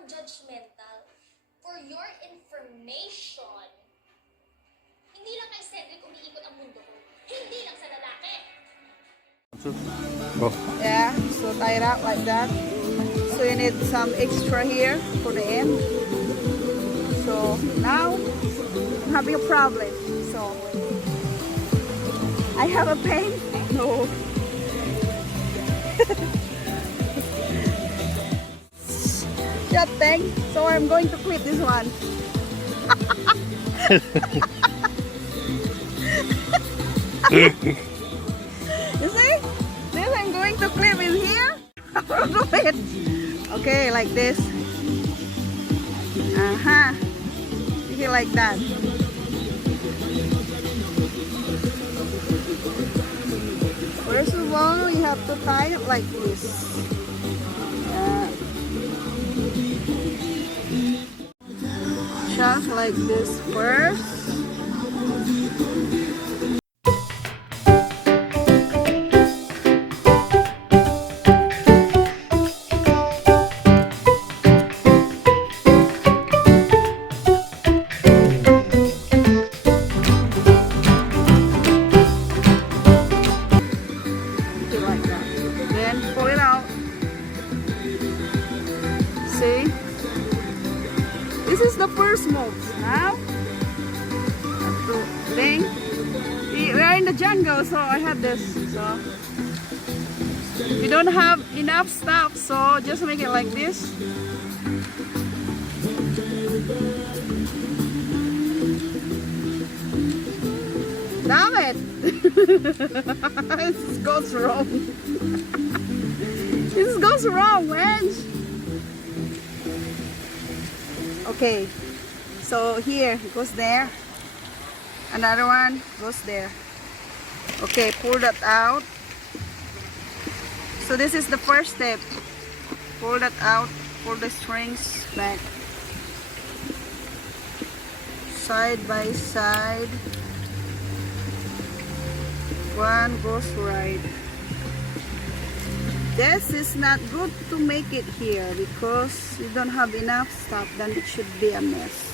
akong judgmental. For your information, hindi lang kay Cedric umiikot ang mundo ko. Hindi lang sa lalaki. Yeah, so tie it out like that. So you need some extra here for the end. So now I'm having a problem. So I have a pain. No. Shut thing. So I'm going to quit this one. You see? This I'm going to clip in here. Do it. Okay, like this. See, like that. First of all, you have to tie it like this. Just like this first. Like that. Then pull it out. See? This is the first move. Now, have to thing. We are in the jungle, so I have this. So we don't have enough stuff, so just make it like this. Damn it! This goes wrong. This goes wrong, man. Okay, so here it goes there. Another one goes there. Okay, pull that out. So this is the first step. Pull that out. Pull the strings back. Side by side. One goes right. This is not good to make it here because you don't have enough stuff, then it should be a mess.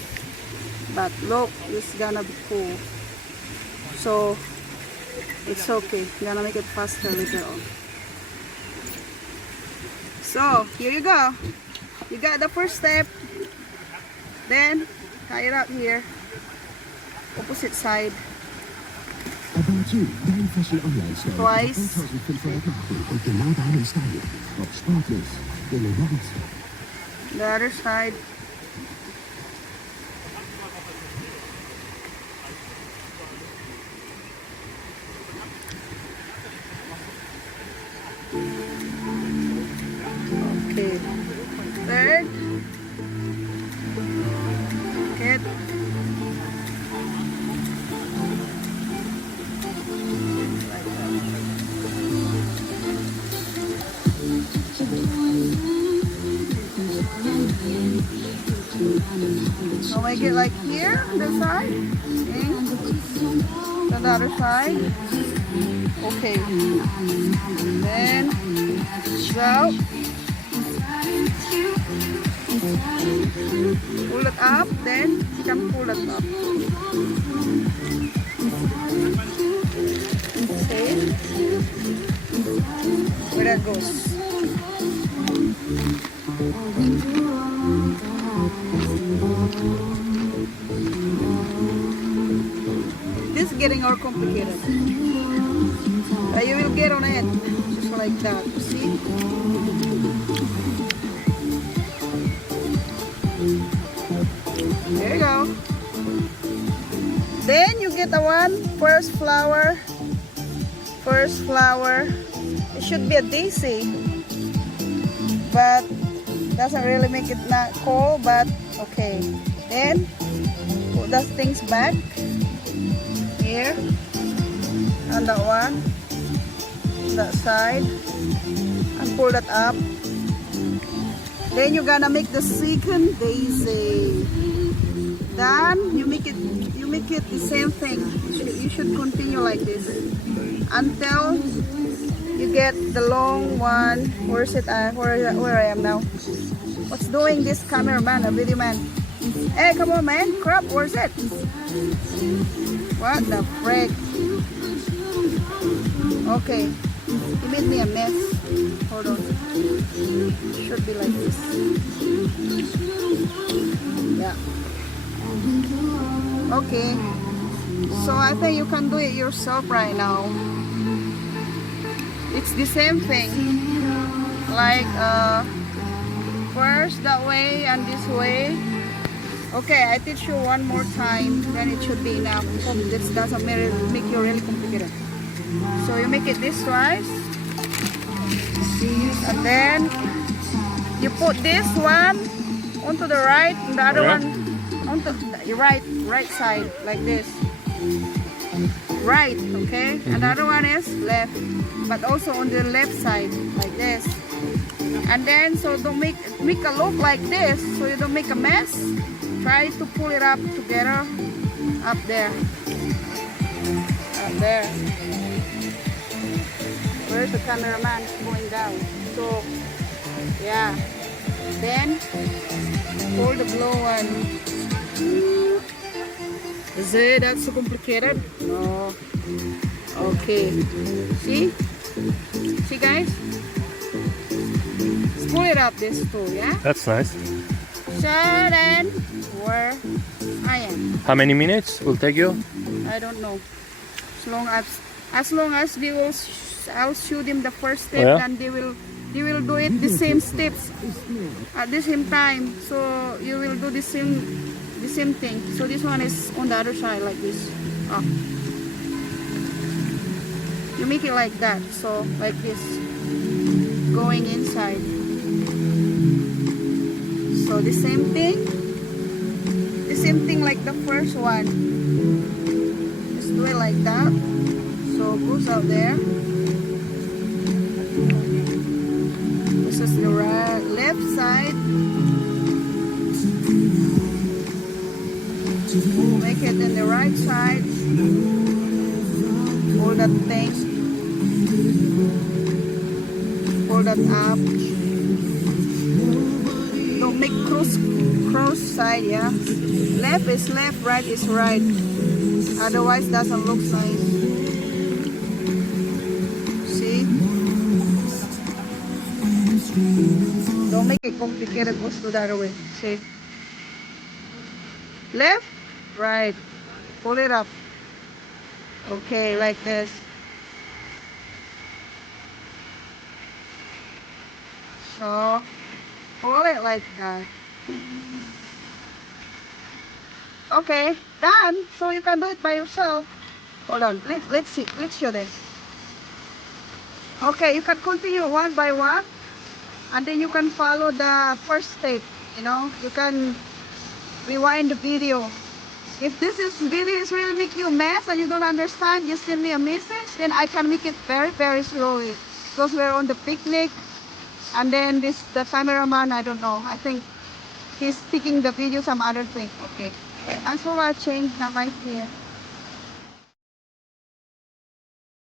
But look, it's gonna be cool. So it's okay. Gonna make it faster later on. So here you go. You got the first step. Then tie it up here. Opposite side. Twice. The other side. Okay. Third. Get. So make it like here, this side, okay. To the other side, okay. Then so pull it up, then you can pull it up. See where that goes. This is getting more complicated. But you will get on it just like that. See? There you go. Then you get the first flower. First flower. It should be a daisy, but doesn't really make it not cool. But okay. Then put those things back here, and that one, that side, and pull that up. Then you're gonna make the second daisy. Then you make it the same thing. You should continue like this until you get the long one. Where's it? Where I am now? What's doing this cameraman, a video man? Hey, come on, man! Crap, where's it? What the frick? Okay, he made me a mess. Hold on. Should be like this. Yeah. Okay. So I think you can do it yourself right now. It's the same thing. Like first that way and this way. Okay, I teach you one more time, then it should be enough. Hope this doesn't make you really complicated. So you make it this twice, and then you put this one onto the right, and the other one onto the right side, like this. Right, okay, and the other one is left, but also on the left side, like this. And then, so don't make a look like this, so you don't make a mess. Try to pull it up together, up there, up there. Where's the cameraman? It's going down. So, yeah. Then, pull the blue one. Is it that so complicated? No. Okay. See? See, guys? Let's pull it up this too, yeah? That's nice. So then, where I am. How many minutes will take you? I don't know. As long as they will, I'll show them the first step, Yeah. and they will do it the same steps at the same time. So you will do the same thing. So this one is on the other side like this. Oh. You make it like that. So like this, going inside. So the same thing like the first one. Just do it like that. So goes out there. This is the left side. Make it in the right side. Pull that thing. Pull that up. Don't make cross side, yeah. Left is left, right is right. Otherwise, doesn't look nice. See? Don't make it complicated. Goes to the other way. See? Left, right. Pull it up. Okay, like this. So, pull it like that. Okay, done. So you can do it by yourself. Hold on. Let's see. Let's show this. Okay, you can continue one by one, and then you can follow the first step. You know, you can rewind the video. If this video is really making you mess and you don't understand, just send me a message. Then I can make it very, very slowly. Because we're on the picnic, and then the cameraman, I don't know. I think he's taking the video some other thing. Okay. Thanks for watching. Bye-bye here.